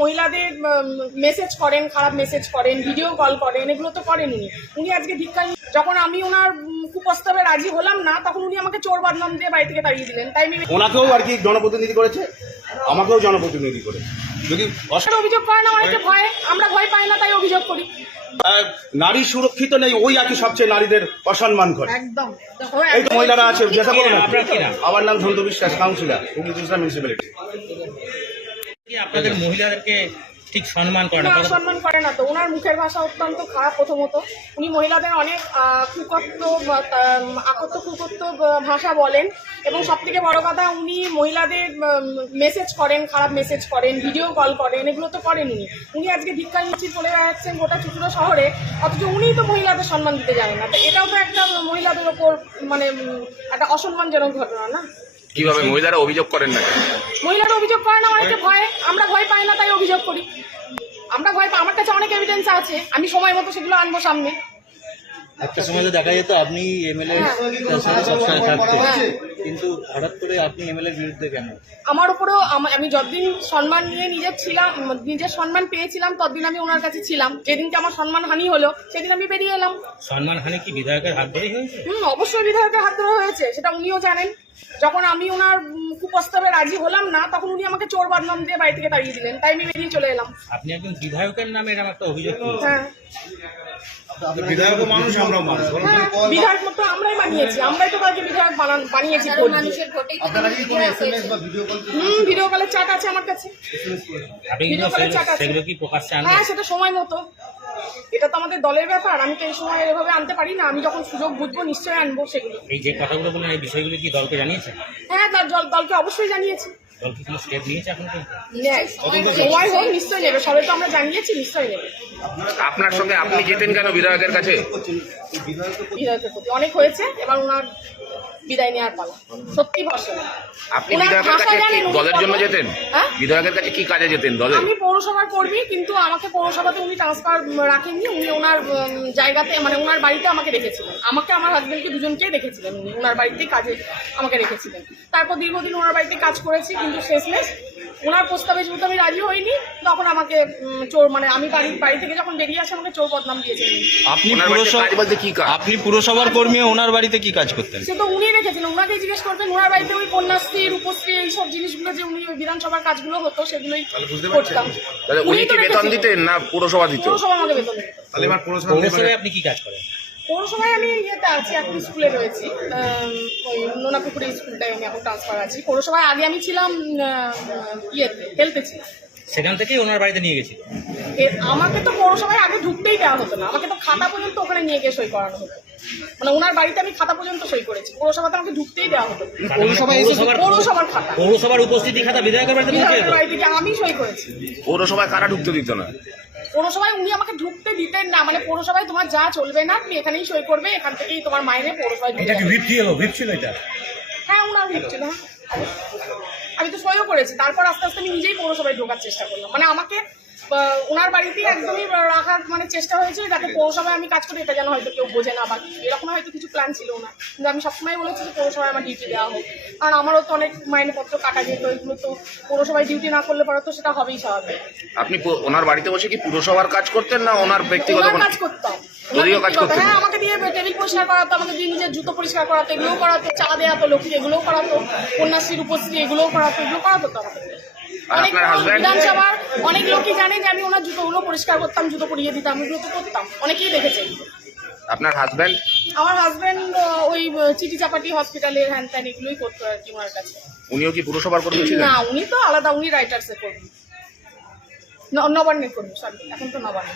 মহিলাদের মেসেজ করেন, খারাপ মেসেজ করেন, ভিডিও কল করেন, এগুলো তো করেন উনি আজকে ভিক্ষা যখন আমি ওনার কুপ্রস্তাবে রাজি হলাম না, তখন উনি আমাকে চোর বদনাম দিয়ে বাড়ি থেকে তাড়িয়ে দিলেন। তাই আমি ওনাকেও আর কি জনপ্রতিনিধি করেছে, আমাকেও জনপ্রতিনিধি করে। যদি অভিযোগ করে না, অনেকে ভয়ে, আমরা ভয় পাই না তাই অভিযোগ করি। নারী সুরক্ষিত নেই, ওই আর কি সবচেয়ে নারীদের অসম্মান করে। একদম এই তো মহিলারা আছে, যেটা বলো না। আমার নাম সন্তু বিশ্বাস, কাউন্সিলর, হুগলি মিউনিসিপ্যালিটি। আপনাদের মহিলাদেরকে ঠিক সম্মান করে না? সম্মান করে না তো। ওনার মুখের ভাষা অত্যন্ত খারাপ। প্রথমত উনি মহিলাদের অনেক কুকত্ব ভাষা বলেন, এবং সব থেকে বড় কথা উনি মহিলাদের মেসেজ করেন, খারাপ মেসেজ করেন, ভিডিও কল করেন, এগুলো তো করেন উনি আজকে ভিক্ষা মিছিল চলে যাচ্ছেন গোটা চুচুড়া শহরে, অথচ উনিই তো মহিলাদের সম্মান দিতে জানেন না। তো এটাও তো একটা মহিলাদের ওপর মানে একটা অসম্মানজনক ঘটনা না? কিভাবে মহিলারা অভিযোগ করেন না? মহিলারা অভিযোগ করে না, অনেকে ভয়ে, আমরা ভয় পাই না তাই অভিযোগ করি। আমরা ভয় পাই, আমার কাছে অনেক এভিডেন্স আছে, আমি সময় মতো সেগুলো আনবো সামনে। একটা সময় তো দেখা যেত আপনি এমএলএ সবসময় থাকতেন, কিন্তু হঠাৎ করে আপনি এমএলএ এর বিরুদ্ধে কেন? আমার উপরেও আমি যতদিন সম্মান নিয়ে নিজের সম্মান পেয়েছিলাম, ততদিন আমি ওনার কাছে ছিলাম। যেদিনকে আমার সম্মান হানি হলো সেদিন আমি বেরিয়ে এলাম। সম্মান হানি কি বিধায়কের হাত ধরেই হয়েছে? অবশ্যই বিধায়কের হাত ধরে হয়েছে, সেটা উনিও জানেন। যখন আমি ওনার কুপ্রস্তাবে রাজি হলাম না, তখন উনি আমাকে চোর বদনাম দিয়ে বাড়ি থেকে তাড়িয়ে দিলেন। তাই আমি বেরিয়ে চলে এলাম। আপনি একজন বিধায়কের নামে এরকম একটা অভিযোগ করছেন? হ্যাঁ, বিধায়ক মানুষ, আমরা মানুষ। বিধায়ক মতো আমরাই বানিয়েছি, আমরাই তো কালকে বিধায়ক বানিয়েছি। ভিডিও কলের চাট আছে আমার কাছে। সেগুলো কি প্রকাশ্যে আনবেন? হ্যাঁ, সেটা সময় মতো। এটা তো আমাদের দলের ব্যাপার, আমি তো এই সময় এভাবে আনতে পারি না। আমি যখন সুযোগ বুঝবো নিশ্চয়ই আনবো সেগুলো। এই যে কথাগুলো বলেন, এই বিষয়গুলো কি দলকে জানিয়েছেন? হ্যাঁ, দলকে অবশ্যই জানিয়েছি। দল কি কোনো স্টেপ নিয়েছে এখন? সময় হোক নিশ্চয়ই নেবে, সবাই তো আমরা জানিয়েছি, নিশ্চয়ই নেবে। আপনার সঙ্গে আপনি যেতেন কেন বিধায়কের কাছে? বিধায়কের প্রতি অনেক হয়েছে, এবার ওনার বিদায় নেওয়ার পালা। সত্যি ভরসা। আপনি বিধায়কের কাছে কি দলের জন্য যেতেন? বিধায়কের কাছে কি কাজে যেতেন দলের? আমি পৌরসভার কর্মী, কিন্তু আমাকে পৌরসভাতে উনি ট্রান্সফার রাখেননি। উনি ওনার জায়গাতে মানে ওনার বাড়িতে আমাকে রেখেছিলেন। আমাকে আমার হাজবেন্ডকে দুজনকেই রেখেছিলেন উনি, ওনার বাড়িতেই কাজে আমাকে রেখেছিলেন। তারপর দীর্ঘদিন ওনার বাড়িতে কাজ করেছি, কিন্তু শেষমেশ ওনার প্রস্তাবে যেহেতু আমি রাজি হইনি, তখন আমাকে চোর মানে আমি বাড়ি থেকে যখন বেরিয়ে আসি আমাকে চোর বদনাম দিয়েছেন। আপনি পুরসভার কর্মী, ওনার বাড়িতে কি কাজ করতেন? সে তো উনি রেখেছিলেন, ওনাকেই জিজ্ঞেস করবেন। ওনার বাড়িতে ওই কন্যাশ্রী, রূপশ্রী, এইসব জিনিসগুলো যে উনি বিধানসভার কাজগুলো হতো সেগুলোই করতাম। উনি কি বেতন দিতেন না পুরসভা দিত? পৌরসভা আমাকে বেতন দিত। পৌরসভায় আপনি কি কাজ করেন? পৌরসভায় আমি ইয়েতে আছি, এখন স্কুলে রয়েছি, ওই নোনাপুকুরের স্কুলটায় আমি এখন ট্রান্সফার আছি। পৌরসভায় আগে আমি ছিলাম ইয়েতে, হেলথে ছিলাম। সেখান থেকেই ওনার বাড়িতে নিয়ে গেছিল? আমাকে তো পৌরসভায় আগে ঢুকতেই দেওয়া হতো না, আমাকে তো খাতা পর্যন্ত ওখানে নিয়ে গিয়ে সই করানো হতো। মানে ওনার বাড়িতে আমি খাতা পর্যন্ত সই করেছি, পৌরসভাতে আমাকে ঢুকতেই দেওয়া হতো। পৌরসভার খাতা, পৌরসভার উপস্থিতি খাতা বিধায়কের বাড়িতে আমি সই করেছি। পৌরসভায় কারা ঢুকতে দিত না? পৌরসভায় উনি আমাকে ঢুকতে দিতেন না। মানে পৌরসভায় তোমার যা চলবে না, তুমি এখানেই সই করবে, এখান থেকেই তোমার মাইনে পৌরসভায়। হ্যাঁ, ওনার ভিপ ছিল। আমি তো সইও করেছি। তারপর আস্তে আস্তে আমি নিজেই পৌরসভায় ঢোকার চেষ্টা করলাম। মানে আমাকে ওনার বাড়িতেই একদমই রাখার মানে চেষ্টা হয়েছিল, যাতে পৌরসভায় আমি কাজ করি এটা যেন হয়তো কেউ বোঝে না বা এরকম হয়তো কিছু প্ল্যান ছিল না। কিন্তু আমি সবসময় বলেছি যে পৌরসভায় আমার ডিউটি দেওয়া হোক, কারণ আমারও তো অনেক মাইনেপত্র কাটা যেত। এগুলো তো পৌরসভায় ডিউটি না করলে পরে তো সেটা হবেই স্বাভাবিক। আপনি ওনার বাড়িতে বসে কি পুরসভার কাজ করতেন না ওনার ব্যক্তিগত কাজ করতাম? করতেন? হ্যাঁ, আমাকে দিয়ে টেবিল পরিষ্কার করাতো, আমাকে দিয়ে নিজের জুতো পরিষ্কার করাতো, এগুলোও করাতো, চা দেওয়া তো লক্ষ্মী এগুলোও করাতো, কন্যাশ্রী, রূপশ্রী এগুলোও করাতো, এগুলো করাতো তো আমাকে। বিধানসভার অনেক লোকই জানে যে আমি ওনার জুতোগুলো পরিষ্কার করতাম, জুতো পরিয়ে দিতাম, এগুলো তো করতাম, অনেকেই দেখেছে। আপনার হাজবেন্ড? আমার হাজবেন্ড ওই চিঠি চাপাটি হসপিটালের হ্যান ত্যান এগুলোই করতো আর কি ওনার কাছে। উনিও কি পুরসভার কর্মী ছিলেন? না, উনি তো আলাদা, উনি রাইটার্স এর কর্মী, নবান্নের কর্মী, সরি এখন তো নবান্ন।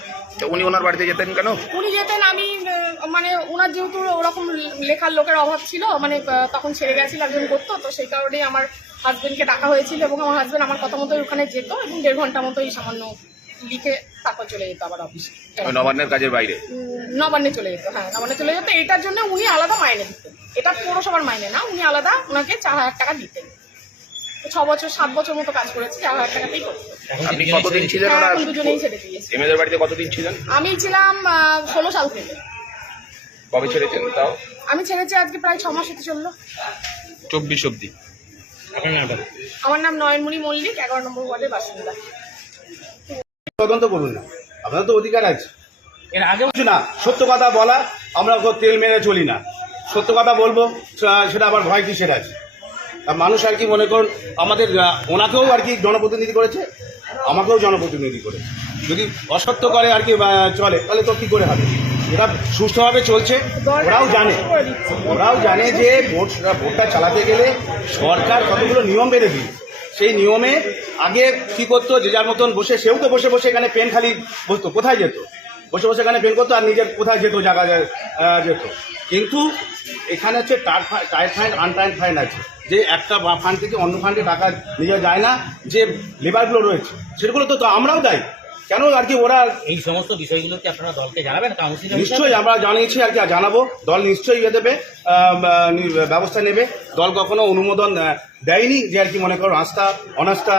উনি ওনার বাড়িতে যেতেন কেন? উনি যেতেন, আমি মানে ওনার যেহেতু ওরকম লেখার লোকের অভাব ছিল, মানে তখন ছেড়ে গেছিল একজন করতো, তো সেই কারণেই আমার হাজবেন্ডকে ডাকা হয়েছিল এবং আমার হাজবেন্ড আমার কথা মতোই ওখানে যেত এবং 1.5 ঘন্টা মতোই সামান্য লিখে তারপর চলে যেত আবার অফিসে। নবান্নের কাজের বাইরে? নবান্নে চলে যেত। হ্যাঁ, নবান্নে চলে যেত। এটার জন্য উনি আলাদা মাইনে দিতেন, এটা পৌরসভার মাইনে না, উনি আলাদা ওনাকে 4,000 টাকা দিতেন। 6 বছর 7 বছর মতো কাজ করেছি, 4,000 টাকাতেই করতেন। আপনি কতদিন ছিলেন? এখন দুজনেই ছেড়ে দিয়েছি। এমএলএর বাড়িতে কতদিন ছিলেন? আমি ছিলাম 16 সাল থেকে। কবে ছেড়েছেন তাও? আমি ছেড়েছি আজকে প্রায় 6 মাস হতে চললো। 24 অব্দি। আপনার নামটা? আমার নাম নয়নমণি মল্লিক, 11 নম্বর ওয়ার্ডের বাসিন্দা। তদন্ত করুন না, আপনার তো অধিকার আছে। কিছু না, সত্য কথা বলা, আমরা তেল মেরে চলি না, সত্য কথা বলবো, সেটা আবার ভয় কিসের আছে। আর মানুষ আর কি মনে করুন আমাদের ওনাকেও আর কি জনপ্রতিনিধি করেছে, আমাকেও জনপ্রতিনিধি করেছে। যদি অসত্য করে আর কি চলে তাহলে তো কি করে হবে? এটা সুষ্ঠুভাবে চলছে, ওরাও জানে যে ভোটটা চালাতে গেলে সরকার কতগুলো নিয়ম বেঁধে দিয়েছে। সেই নিয়মে আগে কি করতো, যে যার মতন বসে, সেও তো বসে বসে এখানে পেন খালি বসতো, কোথায় যেত? বসে বসে এখানে পেন করতো আর নিজের কোথায় যেত, জায়গা যেত। কিন্তু এখানে হচ্ছে টাইট ফাইন, আনটাইট ফাইন আছে, যে একটা ফান্ড থেকে অন্য ফান্ডে টাকা নিয়ে যায় না, যে লেবারগুলো রয়েছে সেগুলো তো আমরাও দেয়। কেন আর কি ওরা এই সমস্ত বিষয়গুলো কি আপনারা দলকে জানাবেন? কাউন্সিলর নিশ্চয়ই আমরা জানিয়েছি আর কি, জানাবো। দল নিশ্চয়ই দেবে, ব্যবস্থা নেবে। দল কখনো অনুমোদন দেয়নি যে আর কি মনে করো আস্থা অনাস্থা,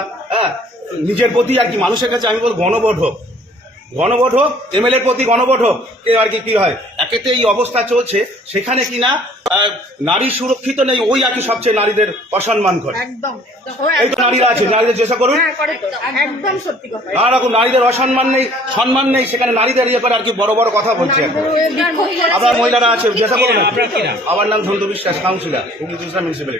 নিজের প্রতি আর কি মানুষের কাছে আমি বল গণভোট হোক, গণভোট হোক, এমএলএর প্রতি গণভোট হোক, আর কি হয়। একেতে এই অবস্থা চলছে, সেখানে কিনা নারী সুরক্ষিত নেই, ওই আর কি সবচেয়ে নারীদের অসম্মান করে। একদম এই তো নারীরা আছে, নারীদের চেষ্টা করুন। হ্যাঁ, করে তো। একদম সত্যি কথা। নানা রকম নারীদের অসম্মান নেই, সম্মান নেই, সেখানে নারীদের ইয়ে করে আর কি বড় বড় কথা বলছে। আপনার মহিলারা আছে, চেষ্টা করুন। আমার নাম ঝন্টু বিশ্বাস, কাউন্সিলর, হুগলি মিউনিসিপ্যালিটি।